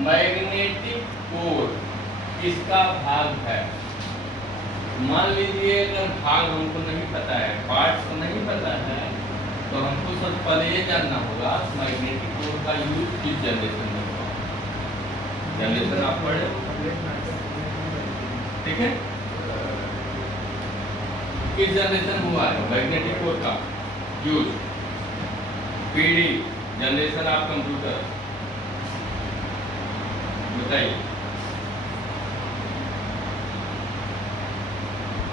Magnetic core किसका भाग है? मान लीजिए अगर भाग हमको नहीं पता है, पार्ट्स को नहीं पता है, तो हमको सबसे पहले ये जानना होगा मैग्नेटिक कोर का यूज किस जनरेशन में हुआ। जनरेशन आप पढ़े, ठीक है, किस जनरेशन हुआ है मैग्नेटिक कोर का use? PD generation of computer, बताइए।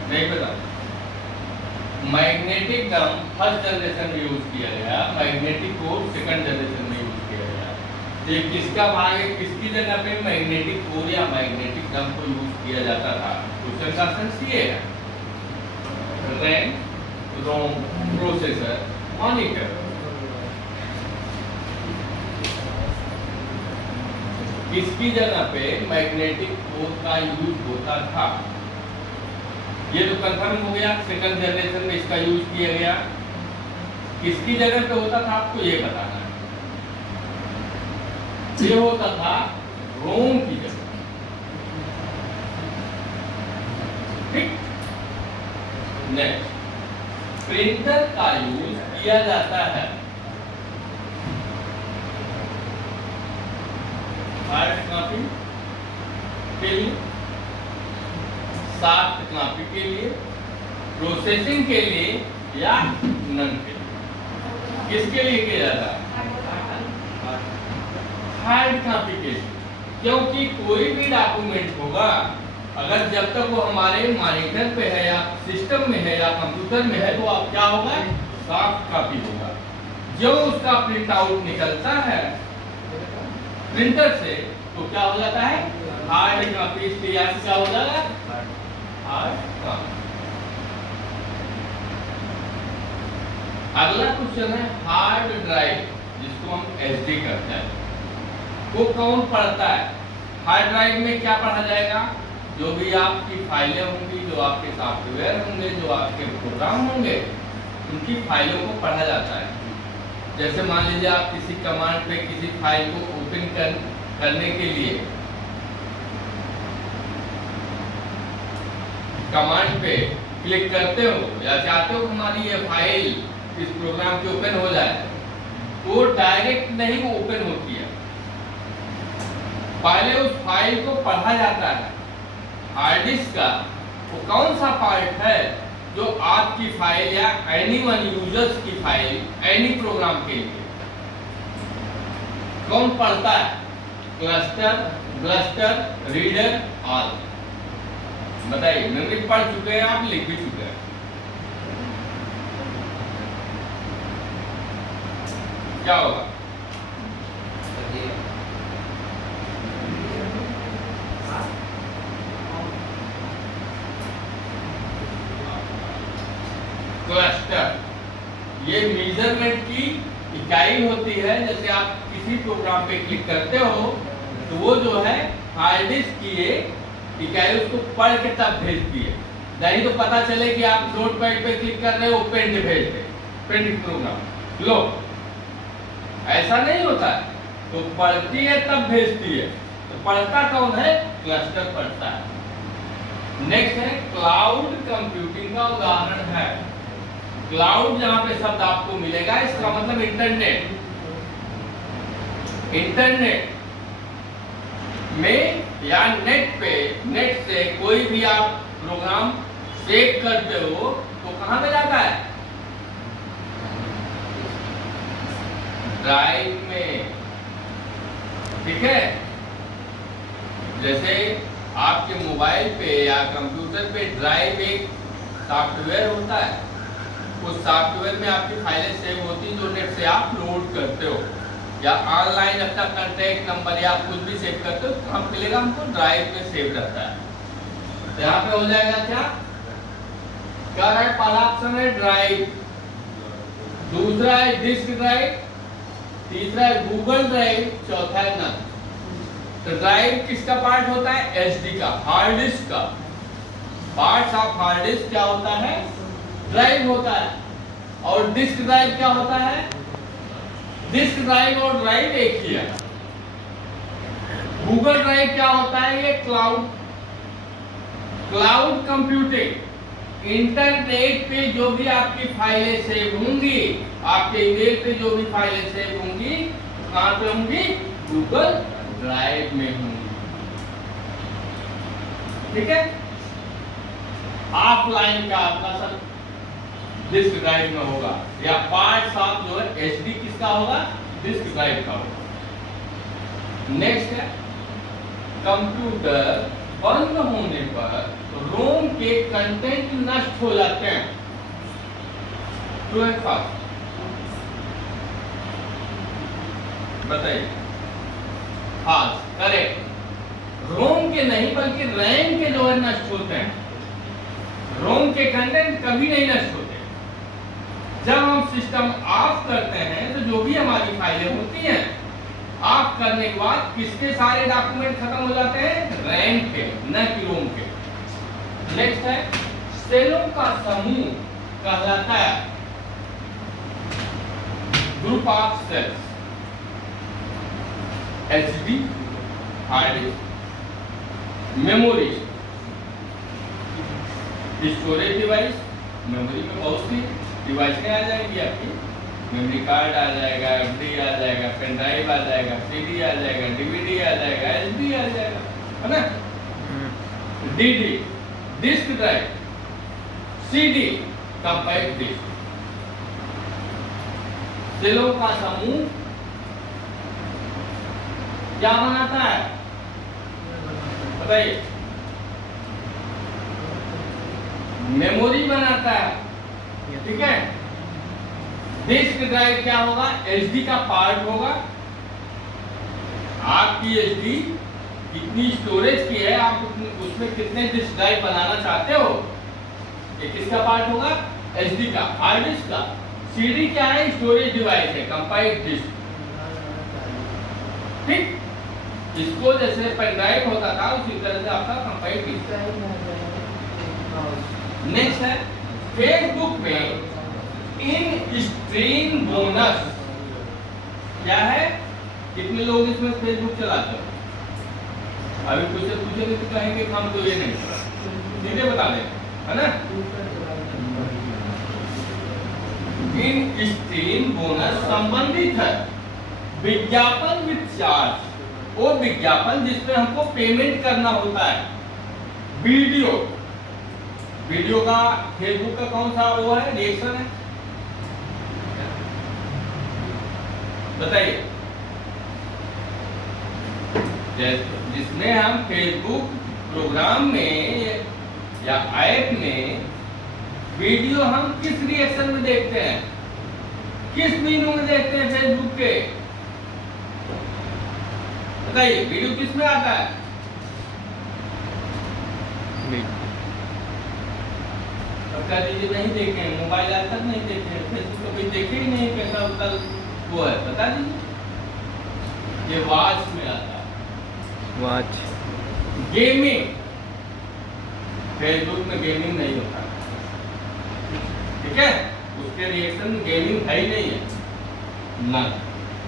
नहीं पता? मैग्नेटिक ड्रम फर्स्ट जनरेशन में यूज किया गया, मैग्नेटिक कोर सेकंड जनरेशन में यूज किया गया। ये किसका भाग है? किसकी जगह पे मैग्नेटिक कोर या मैग्नेटिक ड्रम को यूज किया जाता था? क्वेश्चन का सेंस ये है। रैम, रोम, प्रोसेसर, मॉनिटर। किसकी जगह पे मैग्नेटिक कोर का यूज होता था? ये तो कंफर्म हो गया, सेकंड जनरेशन में इसका यूज किया गया। किसकी जगह पे होता था आपको ये बताना है। ये होता था रोम की जगह, ठीक। नेक्स्ट, प्रिंटर का यूज किया जाता है हार्ड कॉपी के लिए, सॉफ्ट कॉपी के लिए, प्रोसेसिंग के लिए या नन के लिए। किसके लिए किया जाता है? हार्ड कॉपी के लिए, क्योंकि कोई भी डॉक्यूमेंट होगा अगर जब तक वो हमारे मॉनिटर पे है या सिस्टम में है या कंप्यूटर में है तो आप क्या होगा? सॉफ्ट कॉपी होगा। जो उसका प्रिंट आउट निकलता है प्रिंटर से तो क्या हो जाता है? Hard copy. इसके यहाँ क्या हो जाएगा? Hard copy. अगला क्वेश्चन है हार्ड ड्राइव, जिसको हम एसडी कहते हैं, वो कौन पढ़ता है? हार्ड ड्राइव में क्या पढ़ा जाएगा? जो भी आपकी फाइलें होंगी, जो आपके सॉफ्टवेयर होंगे, जो आपके प्रोग्राम होंगे, उनकी फाइलों को पढ़ा जाता है। जैसे मान लीजिए आप किसी कमांड पे किसी फाइल को ओपन करने के लिए कमांड पे क्लिक करते हो या चाहते हो हमारी ये फाइल इस प्रोग्राम के ओपन हो जाए, वो डायरेक्ट नहीं ओपन होती है, पहले उस फाइल को पढ़ा जाता है। हार्ड डिस्क का वो कौन सा पार्ट है जो आपकी फाइल या एनी वन यूजर्स की फाइल एनी प्रोग्राम के लिए कौन पढ़ता है? Cluster, bluster, reader, all. बताइए, मेमोरी पढ़ चुके हैं आप, लिख भी चुके हैं, क्या होगा? क्लस्टर, ये मेजरमेंट की इकाई होती है। जैसे आप किसी प्रोग्राम पे क्लिक करते हो तो वो जो है हार्ड डिस्क की ये इकाई उसको पढ़ के तब भेजती है। नहीं तो पता चले कि आप नोटपैड पे क्लिक कर रहे हो, प्रिंट भेज दे, प्रिंटिंग प्रोग्राम लो, ऐसा नहीं होता है। तो पढ़ती है तब भेजती है। तो पढ़ता कौन है? क्लस्टर पढ़ता है। नेक्स्ट है क्लाउड कंप्यूटिंग का उदाहरण है। क्लाउड जहां पे शब्द आपको मिलेगा इसका मतलब इंटरनेट। इंटरनेट में या नेट पे, नेट से कोई भी आप प्रोग्राम सेव करते हो तो कहां पे जाता है? ड्राइव में, ठीक है। जैसे आपके मोबाइल पे या कंप्यूटर पे ड्राइव एक सॉफ्टवेयर होता है, उस सॉफ्टवेयर में आपकी फाइलें सेव होती हैं जो नेट से आप लोड करते हो, या ऑनलाइन अपना कॉन्टैक्ट नंबर या कुछ भी सेव करते हो तो हम मिलेगा हमको ड्राइव में सेव रहता है। यहाँ पे हो जाएगा क्या है? पहला ऑप्शन है ड्राइव, दूसरा है डिस्क ड्राइव, तीसरा है गूगल ड्राइव, चौथा है नन। तो ड्राइव किसका पार्ट होता है? एसडी का, हार्ड डिस्क का। पार्ट्स ऑफ हार्ड डिस्क क्या होता है? ड्राइव होता है। और डिस्क ड्राइव क्या होता है? डिस्क ड्राइव और ड्राइव एक ही है। गूगल ड्राइव क्या होता है? ये क्लाउड कंप्यूटिंग, इंटरनेट पे जो भी आपकी फाइलें सेव होंगी, आपके ईमेल पे जो भी फाइलें सेव होंगी, कहां पे होंगी? गूगल ड्राइव में होंगी। ठीक है। ऑफलाइन का आपका सब डिस्क ड्राइव में होगा, या पार्ट्स ऑफ जो है एचडी किसका होगा? डिस्क ड्राइव का होगा। नेक्स्ट है कंप्यूटर बंद होने पर रोम के कंटेंट नष्ट हो जाते हैं। ट्रू है फॉल्स? बताइए। फॉल्स। करेक्ट। रोम के नहीं बल्कि रैम के जो है नष्ट होते हैं। रोम के कंटेंट कभी नहीं नष्ट होते। जब हम सिस्टम ऑफ करते हैं तो जो भी हमारी फाइलें होती हैं, ऑफ करने के बाद किसके सारे डॉक्यूमेंट खत्म हो जाते हैं? रैम के, न कि रोम के। नेक्स्ट है सेलों का समूह कहलाता है group of cells. HD, hard disk, memory, storage device. Memory में बहुत सी डिवाइसें आ जाएंगी आपकी, मेमोरी कार्ड आ जाएगा, एफडी आ जाएगा, पेन ड्राइव आ जाएगा, सीडी आ जाएगा, डीवीडी आ जाएगा, एसडी आ जाएगा, है ना? DD disk drive, CD compact disk. सेलों का समूह क्या बनाता है? बताइए। मेमोरी बनाता है। ठीक है। डिस्क ड्राइव क्या होगा? एचडी का पार्ट होगा। आपकी एचडी कितनी स्टोरेज की है, आप उसमें कितने डिस्क ड्राइव बनाना चाहते हो, ये किसका पार्ट होगा? एचडी का, हार्ड डिस्क का। सीडी क्या है? स्टोरेज डिवाइस है, कंपैक्ट डिस्क। ठीक। इसको जैसे पेन ड्राइव होता था उसी तरह से आपका कंपैक्ट डिस्क। नेक्स्ट है फेसबुक में इन स्ट्रीम बोनस क्या है? कितने लोग इसमें फेसबुक चलाते हो? अभी कुछ पूछेंगे तो कहेंगे हम तो ये नहीं, सीधे बता दें, है ना? इन स्ट्रीम बोनस संबंधित है विज्ञापन विद चार्ज, वो विज्ञापन जिसमें हमको पेमेंट करना होता है। वीडियो का फेसबुक का कौन सा वो है? रिएक्शन है। बताइए। जिसमें हम फेसबुक प्रोग्राम में या ऐप में वीडियो हम किस रिएक्शन में देखते हैं? किस मीनू में देखते हैं फेसबुक के? बताइए। वीडियो किस में आता है? पक्का दीजिए। नहीं देखे, मोबाइल आज तक नहीं देखे, फेसबुक कभी देखे ही नहीं, कैसा होता वो है, बता दीजिए। ये वॉच में आता है। वॉच। गेमिंग, फेसबुक में गेमिंग नहीं होता। ठीक है। उसके रिएक्शन में गेमिंग है ही नहीं है ना।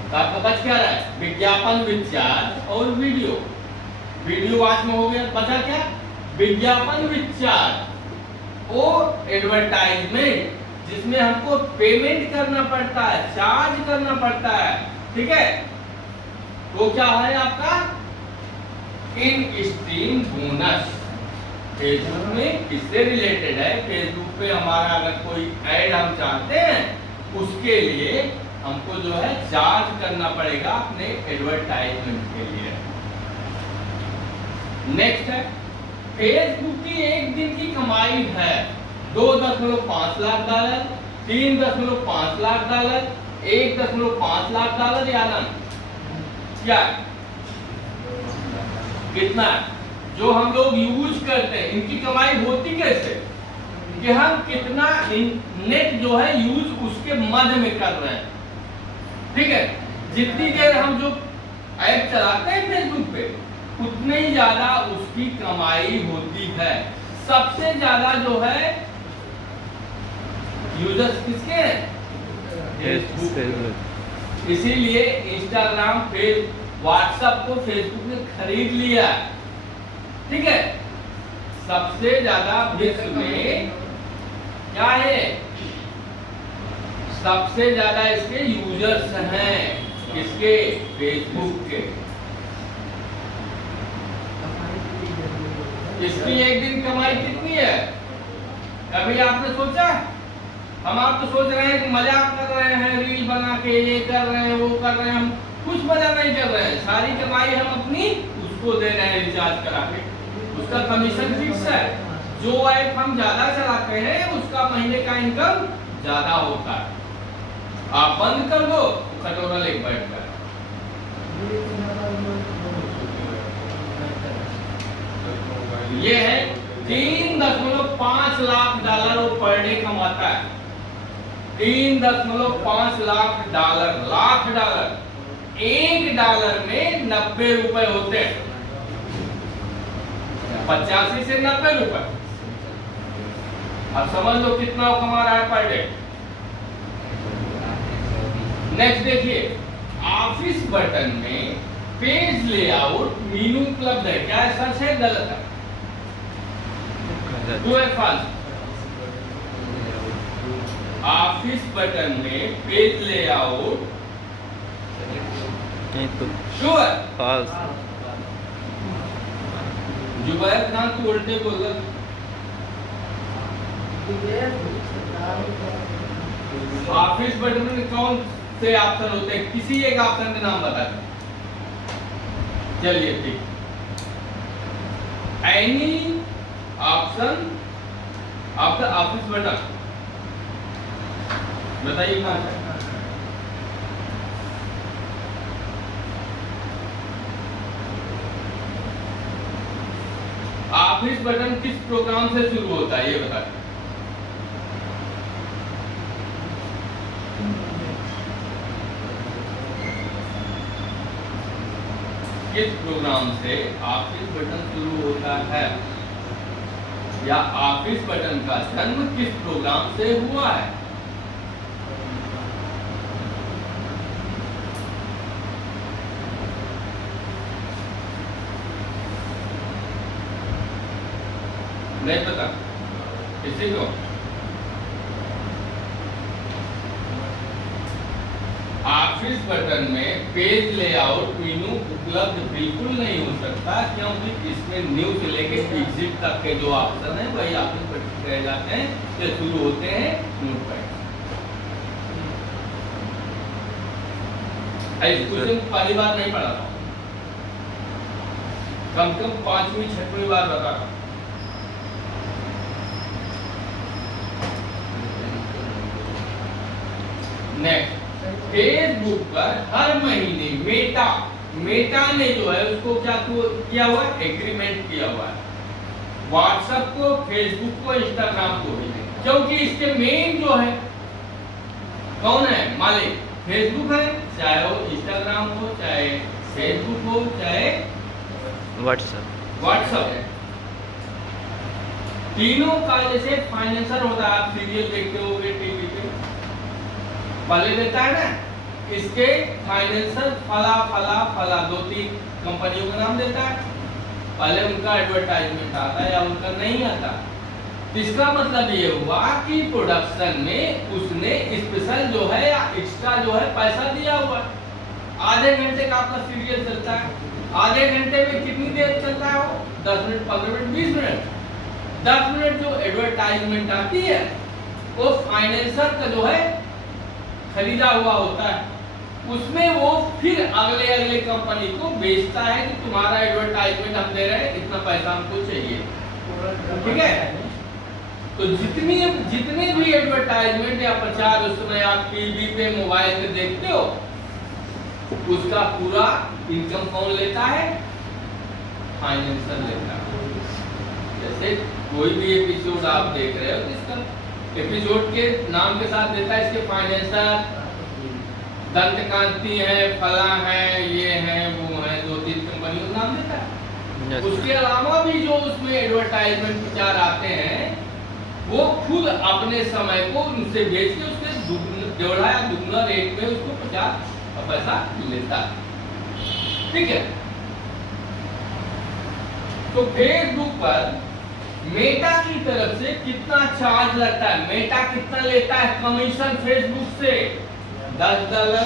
तो आपका बच क्या रहा है? विज्ञापन विद चार्ज और वीडियो वॉच में हो गया। बचा क्या? विज्ञापन विद चार्ज, वो एडवर्टाइजमेंट जिसमें हमको पेमेंट करना पड़ता है, चार्ज करना पड़ता है। ठीक है। तो क्या है आपका? इन स्ट्रीम बोनस। फेसबुक में किससे रिलेटेड है? फेसबुक पे हमारा अगर कोई ऐड हम चाहते हैं उसके लिए हमको जो है चार्ज करना पड़ेगा अपने एडवर्टाइजमेंट के लिए। नेक्स्ट है फेसबुक की एक दिन की कमाई है $2.5 लाख, $3.5 लाख, $1.5 लाख या ना? क्या कितना जो हम लोग यूज करते हैं, इनकी कमाई होती कैसे? कि हम कितना नेट जो है यूज उसके मध्य में कर रहे हैं। ठीक है। जितनी देर हम जो ऐप चलाते हैं फेसबुक पे उतने ही ज्यादा उसकी कमाई होती है। सबसे ज्यादा जो है यूजर्स किसके हैं? फेसबुक। इसीलिए इंस्टाग्राम, व्हाट्सएप को फेसबुक ने खरीद लिया, ठीक है। सबसे ज्यादा विश्व में क्या है, सबसे ज्यादा इसके यूजर्स हैं, किसके, फेसबुक के। इसकी एक दिन कमाई कितनी है, कभी आपने सोचा? आप तो सोच रहे हैं कि मजाक कर रहे हैं, रील बना के ये कर रहे हैं वो कर रहे हैं, हम कुछ मजा नहीं कर रहे हैं। सारी कमाई हम अपनी उसको दे रहे हैं रिचार्ज करा के, उसका कमीशन फिक्स है। जो ऐप हम ज्यादा चलाते हैं उसका महीने का इनकम ज्यादा होता है। आप बंद कर दो तो कटोरा लेके बैठ जाए। ये है 3.5 लाख डॉलर वो पर डे कमाता है। 3.5 लाख डॉलर, लाख डॉलर। $1 में 90 रुपए होते हैं, 85 से 90 रुपए। अब समझ लो कितना वो कमा रहा है पर डे। नेक्स्ट देखिए, ऑफिस बटन में पेज लेआउट मेनू उपलब्ध है। क्या है, सच है गलत है? ट्रू है फॉल्स? ऑफिस बटन में page layout sure false. Zubair Khan तो उल्टे बोल रहा। ऑफिस बटन में कौन से ऑप्शन होते हैं, किसी एक ऑप्शन का नाम बता दें। चलिए ठीक, any option of the office button, बताइए कौन सा? ऑफिस बटन किस प्रोग्राम से शुरू होता है ये बताइए। किस प्रोग्राम से ऑफिस बटन शुरू होता है, या ऑफिस बटन का जन्म किस प्रोग्राम से हुआ है? नहीं पता किसी को? ऑफिस बटन में पेज लेआउट मेनू उपलब्ध बिल्कुल नहीं हो सकता, क्योंकि इसमें न्यू से लेके एग्जिट तक के जो ऑप्शन है वही ऑफिस बटन कहे जाते हैं, जो शुरू होते हैं नोटपैड। क्वेश्चन पहली बार नहीं पढ़ा था, कम से कम 5वीं 6वीं बार बता रहा। नेक्स्ट, फेसबुक पर हर महीने मेटा ने जो है उसको क्या किया हुआ है, एग्रीमेंट किया हुआ है। व्हाट्सएप को, फेसबुक को, इंस्टाग्राम को भी, क्योंकि इसके मेन जो है कौन है मालिक, फेसबुक है। चाहे वो इंस्टाग्राम हो, चाहे फेसबुक हो, चाहे व्हाट्सएप, तीनों का जैसे फाइनेंसर होता है। आप सीरियल देखते होंगे टीवी पे, पहले देता है ना, इसके फाइनेंसर फला फला फला 2-3 कंपनियों का नाम देता है। पहले उनका एडवर्टाइजमेंट आता है या उनका नहीं आता। इसका मतलब ये हुआ कि प्रोडक्शन में उसने स्पेशल जो है या एक्स्ट्रा जो है पैसा दिया हुआ। आधे घंटे का आपका सीरियल चलता है, आधे घंटे में कितनी देर चलता है वो, 10 मिनट, 15 मिनट, 20 मिनट। 10 मिनट जो एडवर्टाइजमेंट आती है वो फाइनेंसर का जो है खरीदा हुआ होता है, उसमें वो फिर अगले कंपनी को बेचता है कि तुम्हारा एडवर्टाइजमेंट हम दे रहे हैं, इतना पैसा हमको चाहिए, ठीक है। तो जितने भी एडवर्टाइजमेंट या प्रचार उस समय आप टीवी पे, मोबाइल पे देखते हो, उसका पूरा इनकम कौन लेता है, फाइनेंसर लेता है। जैसे कोई भी एपिसोड आप देख रहे हो, इसका एपिसोड के नाम के साथ देता है, इसके फाइनेंसर दंतकांति है, फला है, ये है, वो है, 2-3 कंपनियों का नाम देता है। उसके अलावा भी जो उसमें एडवर्टाइजमेंट प्रचार आते हैं, वो खुद अपने समय को उनसे बेच के उसके 2 या दुगना रेट में उसको 50 पैसा लेता है। ठीक है। तो फेसबुक पर मेटा की तरफ से कितना चार्ज लगता है, मेटा कितना लेता है कमीशन फेसबुक से? $10,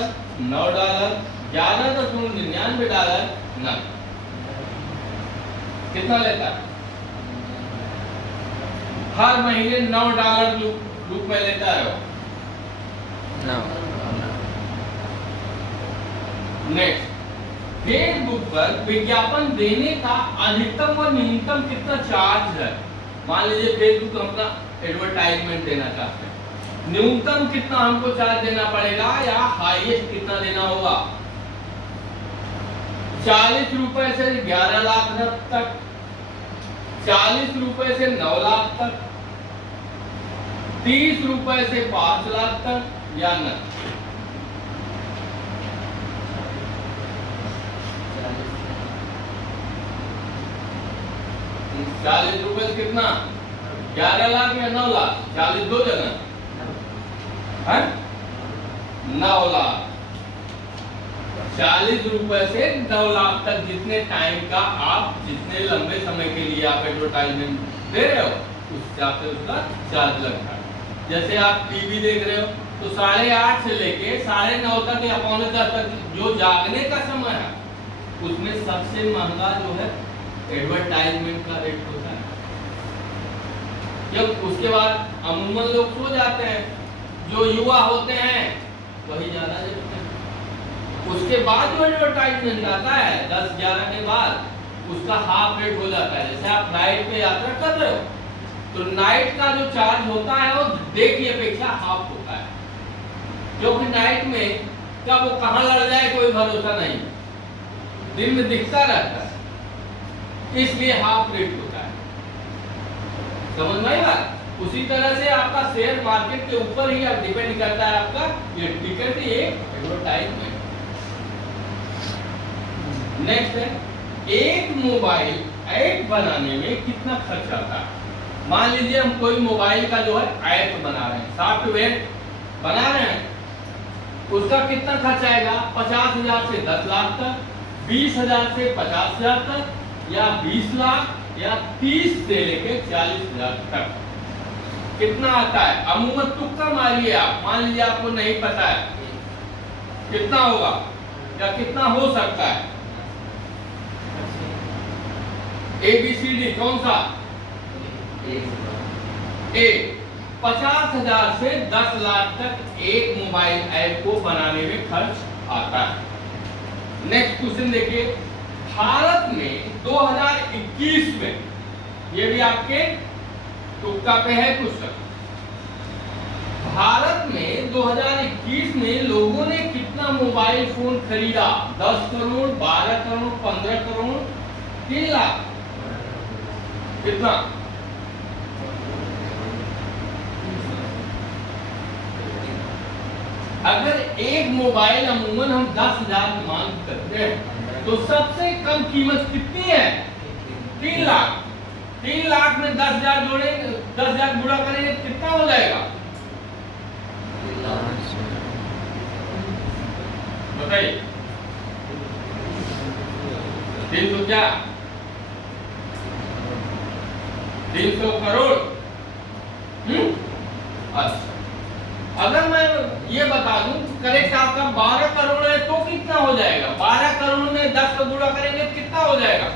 $9, $11.99 ना, कितना लेता है? हर महीने $9 लूप में लेता है। नेक्स्ट, फेसबुक पर विज्ञापन देने का अधिकतम और न्यूनतम कितना चार्ज है? मान लीजिए फेसबुक अपना एडवर्टाइजमेंट देना चाहते हैं, न्यूनतम कितना हमको चार्ज देना पड़ेगा या हाईएस्ट कितना देना होगा? 40 रुपए से 11 लाख तक, 40 रुपए से 9 लाख तक, 30 रुपए से 5 लाख तक या न? 40 रुपए से कितना? 11 लाख या 9 लाख? 40 दो जगह है, 9 लाख। 40 रुपए से 9 लाख तक जितने टाइम का आप, जितने लंबे समय के लिए आप एडवर्टाइजमेंट दे रहे हो, उस हिसाब से उसका चार्ज लगता है। जैसे आप टीवी देख रहे हो तो 8:30 से लेके 9:30 तक या 9:45 तक जो जागने का समय है, उसमें सबसे महंगा जो है एडवर्टाइजमेंट का रेट होता है। जब उसके बाद अमूमन लोग सो जाते हैं, जो युवा होते हैं वही ज्यादा देखते हैं। उसके बाद जो एडवर्टाइजमेंट आता है 10-11 के बाद, उसका हाफ रेट हो जाता है। जैसे आप नाइट पे यात्रा कर रहे हो तो नाइट का जो चार्ज होता है वो डे की अपेक्षा हाफ होता है, क्योंकि नाइट में कब वो कहां लड़ जाए कोई भरोसा नहीं, दिन में दिखता रहता है, इसलिए हाफ रेट होता है। समझ में आई बात? उसी तरह से आपका शेयर मार्केट के ऊपर ही डिपेंड करता है आपका ये टिकट, ये एडवर्टाइजमेंट। नेक्स्ट है, एक मोबाइल ऐप बनाने में कितना खर्च आता है? मान लीजिए हम कोई मोबाइल का जो है ऐप बना रहे हैं, सॉफ्टवेयर बना रहे हैं, उसका कितना खर्च आएगा? 50,000 से 10 लाख तक, 20,000 से 50,000 तक, या 20 लाख, या 30 से लेके 40,000 तक। कितना आता है? अमूमन तुक्का मारिए आप, मान लीजिए आपको नहीं पता है कितना होगा या कितना हो सकता है। ABCD कौन सा? ए। 50,000 से 10 लाख तक एक मोबाइल ऐप को बनाने में खर्च आता है। नेक्स्ट क्वेश्चन देखिए, भारत में 2021 में, ये भी आपके तुक्का पे है क्वेश्चन, भारत में 2021 में लोगों ने कितना मोबाइल फोन खरीदा? 10 करोड़, 12 करोड़, 15 करोड़, 3 लाख? कितना? अगर एक मोबाइल अमूमन हम 10,000 की मांग करते हैं तो सबसे कम कीमत कितनी है? 3 लाख। 3 लाख में 10,000 जोड़ेंगे, 10,000 गुणा करेंगे, कितना हो जाएगा? बताइए। 300 क्या? 300 करोड़। अच्छा, अगर मैं ये बता दूं करेक्ट आपका 12 करोड़ है तो कितना हो जाएगा? 12 करोड़ में 10 का गुणा करेंगे कितना हो जाएगा?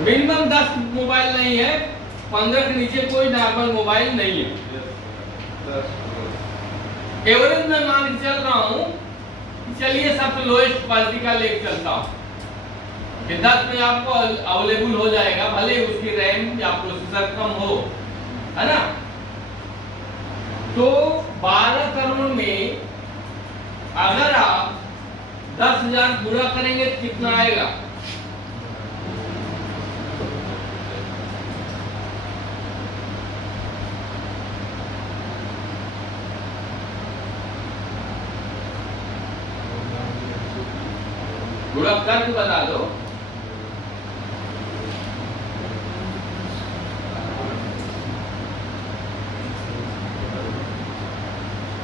मिनिमम 10 मोबाइल नहीं है, 15 के नीचे कोई नॉर्मल मोबाइल नहीं है। एवरेज में मान के चल रहा हूं, चलिए सबसे लोएस्ट क्वालिटी का लेकर चलता हूं कि 10 में आपको अवेलेबल हो जाएगा, भले उसकी रैम या प्रोसेसर कम हो, है ना। तो 12 करोड़ में अगर आप 10,000 गुणा करेंगे तो कितना आएगा? गुणा करके बता दो।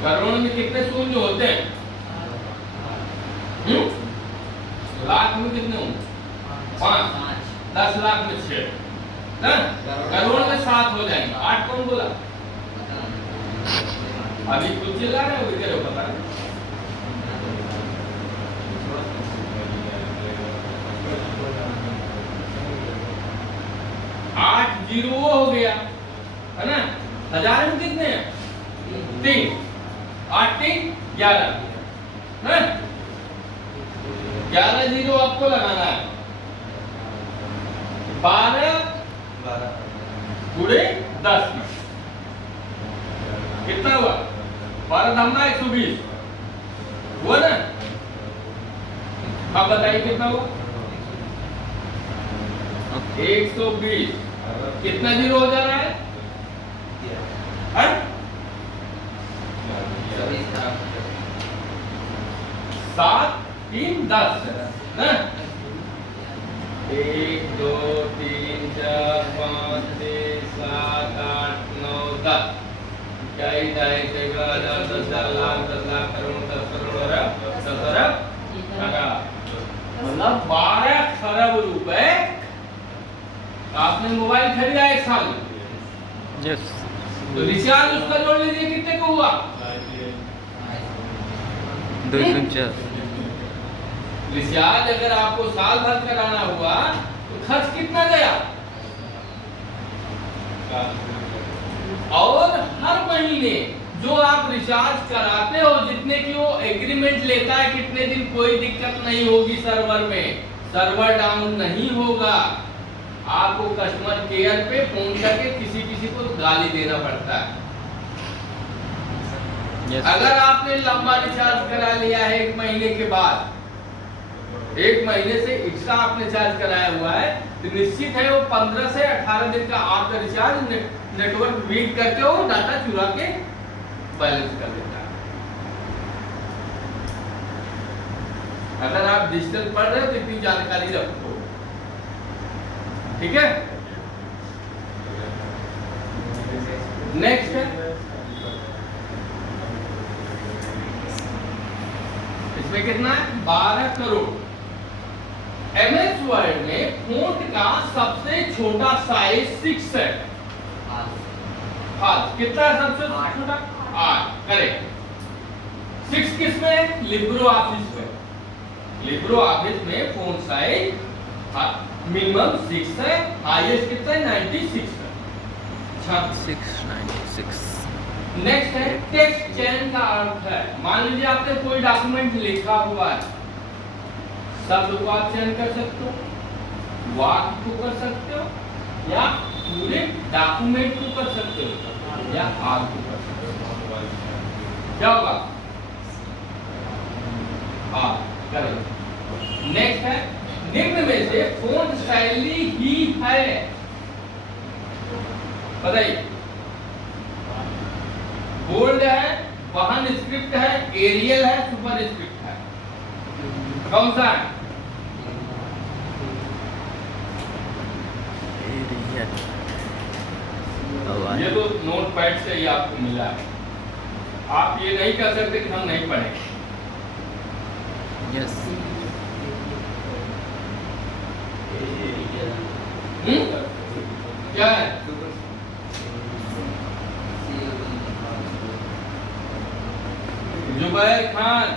करोड़ में कितने शून्य होते हैं? लाख में कितने होंगे? 5। 10 लाख में 6 ना, करोड़ में 7 हो जाएंगे। 8 कौन बोला? अभी कुछ चिल्ला रहे हो, क्या पता नहीं। 8 जीरो हो गया है ना। 1000 में कितने हैं? 3। 8 3 11 है। 11 जीरो आपको लगाना है। 12 गुणे 10 में कितना हुआ? 12 धमना 120 हुआ ना। अब बताइए कितना हुआ? 120। कितना जीरो हो जा रहा है? 7 3 10 ना। 1 2 3 4 5 6 7 8 9 10 10 लाख करोड़ 10 करोड़ अरब 10 अरब मतलब 12 खरब रुपए आपने मोबाइल खरीदा 1 साल में। यस। तो रिचार्ज उसका जोड़ लीजिए, कितने को हुआ? 249। रिचार्ज अगर आपको साल भर कराना हुआ तो खर्च कितना गया? और हर महीने जो आप रिचार्ज कराते हो, जितने की वो एग्रीमेंट लेता है, कितने दिन कोई दिक्कत नहीं होगी सर्वर में, सर्वर डाउन नहीं होगा। आपको कस्टमर केयर पे फोन करके किसी को गाली देना पड़ता है। yes, अगर आपने लंबा रिचार्ज करा लिया है 1 महीने के बाद, 1 महीने से एक्स्ट्रा आपने चार्ज कराया हुआ है, तो निश्चित है वो 15 से 18 दिन का आपका रिचार्ज नेटवर्क वीक करके वो डाटा चुरा के बैलेंस कर देता है। अगर आप डिजिटल पढ़ रहे हो तो इतनी जानकारी रखो, ठीक है। नेक्स्ट है, इसमें कितना है? 12 करोड़। MS वर्ड में फॉन्ट का सबसे छोटा साइज 6 है। कितना है सबसे छोटा? 8। करेक्ट। 6 किस में है? लिब्रो ऑफिस में। लिब्रो ऑफिस में फॉन्ट साइज मिनिमम 6 है, हाईएस्ट कितना है? 96 है। 696। नेक्स्ट है टेक्स्ट चेन का अर्थ है, मान लीजिए आपने कोई डॉक्यूमेंट लिखा हुआ है, शब्द को आप चयन कर सकते हो, वाक्य को कर सकते हो, या पूरे डॉक्यूमेंट को कर सकते हो, या आग को कर सकते हो। क्या होगा? हाँ करें। नेक्स्ट है निम्न में से फॉन्ट शैली ही है, बताइए। बोल्ड है, वहन स्क्रिप्ट है, एरियल है, सुपर स्क्रिप्ट है, कौन सा है? ये तो नोट पैड से ही आपको मिला है, आप ये नहीं कह सकते कि हम नहीं पढ़े। यस। क्या है? जुबैर खान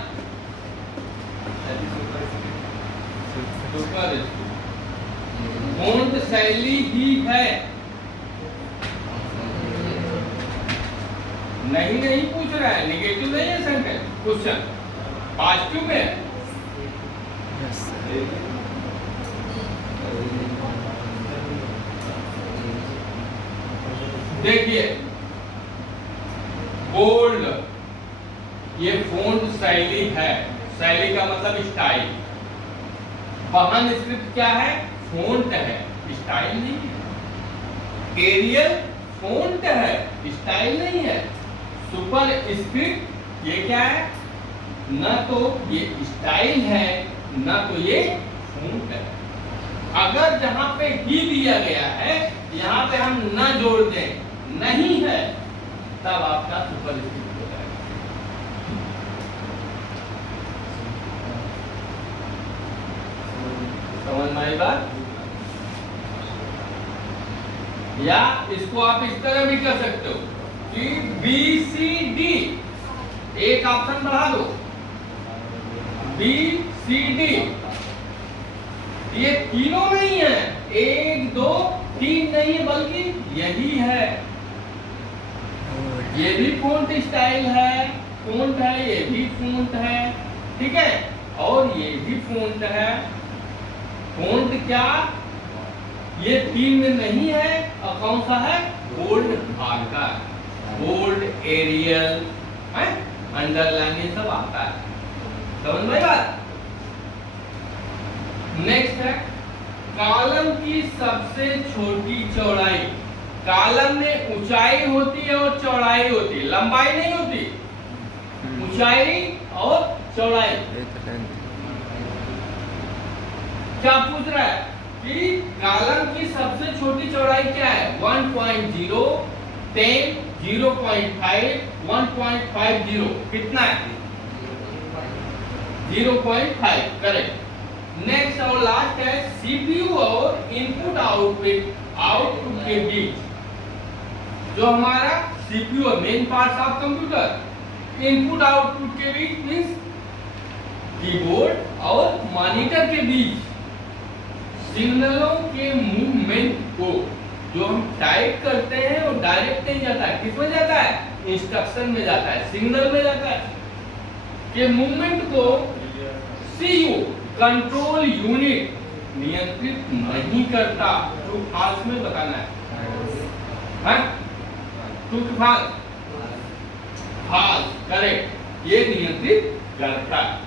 सुपर फॉन्ट शैली ही है। नहीं पूछ रहा है, नेगेटिव नहीं है सेंटेंस, क्वेश्चन पॉजिटिव में है। यस। देखिए बोल्ड, ये फॉन्ट शैली है, शैली का मतलब स्टाइल। वहन स्क्रिप्ट क्या है? फॉन्ट है, स्टाइल नहीं है। एरियल फॉन्ट है, स्टाइल नहीं है। सुपर स्क्रिप्ट ये क्या है? ना तो ये स्टाइल है, ना तो ये फॉन्ट है। अगर जहां पे ही दिया गया है, यहाँ पे हम न जोड़ दें, नहीं है, तब आपका सुपर स्क्रिप्ट हो जाएगा। हमारी बात? या इसको आप इस तरह भी कर सकते हो कि बी सी डी, एक ऑप्शन बढ़ा दो, बी सी डी, ये तीनों नहीं है, 1 2 3 नहीं है, बल्कि यही है। ये भी फ़ॉन्ट स्टाइल है, फ़ॉन्ट है, ये भी फ़ॉन्ट है, ठीक है, और ये भी फ़ॉन्ट है। फ़ॉन्ट क्या, ये 3 में नहीं है, और कौन सा है? बोल्ड भाग का, बोल्ड, एरियल, है, अंडरलाइन, ये सब आता है। समझ में बात? नेक्स्ट है कॉलम की सबसे छोटी चौड़ाई। कॉलम में ऊंचाई होती है और चौड़ाई होती है, लंबाई नहीं होती, ऊंचाई और चौड़ाई। क्या पूछ रहा है कि कॉलम की सबसे छोटी चौड़ाई क्या है? 1.0, 10, 0.5, 1.50, कितना है? 0.5, करेक्ट। नेक्स्ट और लास्ट है सीपीयू और इनपुट आउटपुट के बीच, जो हमारा सीपीयू है, main part of computer, input output के बीच मींस कीबोर्ड और मॉनिटर के बीच सिग्नलों के मूवमेंट को, जो हम टाइप करते हैं वो डायरेक्ट नहीं जाता है, किस में जाता है? इंस्ट्रक्शन में जाता है, सिग्नल में जाता है, के मूवमेंट को सीयू कंट्रोल यूनिट नियंत्रित नहीं करता। ट्रू फॉल्स में बताना है, ट्रू फॉल्स? फॉल्स, करेक्ट, ये नियंत्रित करता है।